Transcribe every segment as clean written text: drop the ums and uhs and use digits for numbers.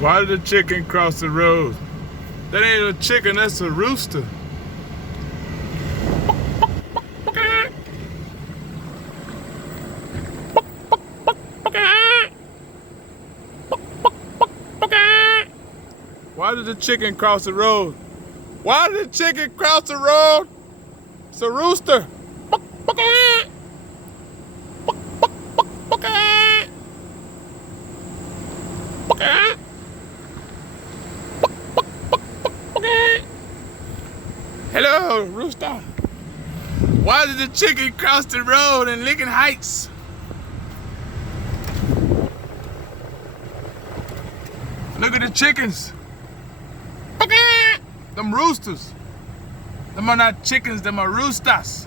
Why did the chicken cross the road? That ain't a chicken, that's a rooster. Why did the chicken cross the road? Why did the chicken cross the road? It's a rooster. Hello, rooster. Why did the chicken cross the road in Lincoln Heights? Look at the chickens. Them roosters. Them are not chickens, them are roosters.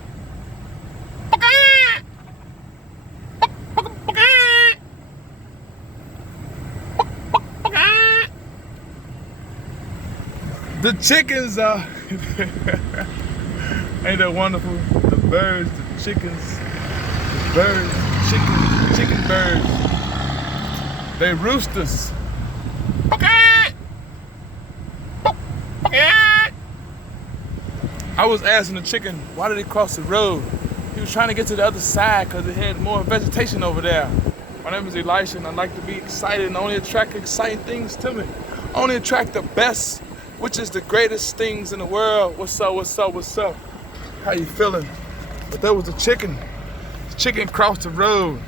The chickens are, ain't that wonderful? The birds, the chickens, the birds, chicken birds. They roosters. I was asking the chicken, why did he cross the road? He was trying to get to the other side because it had more vegetation over there. My name is Elisha and I like to be excited and only attract exciting things to me. Only attract the best, which is the greatest things in the world. What's up, what's up, what's up? How you feeling? But that was a chicken. The chicken crossed the road.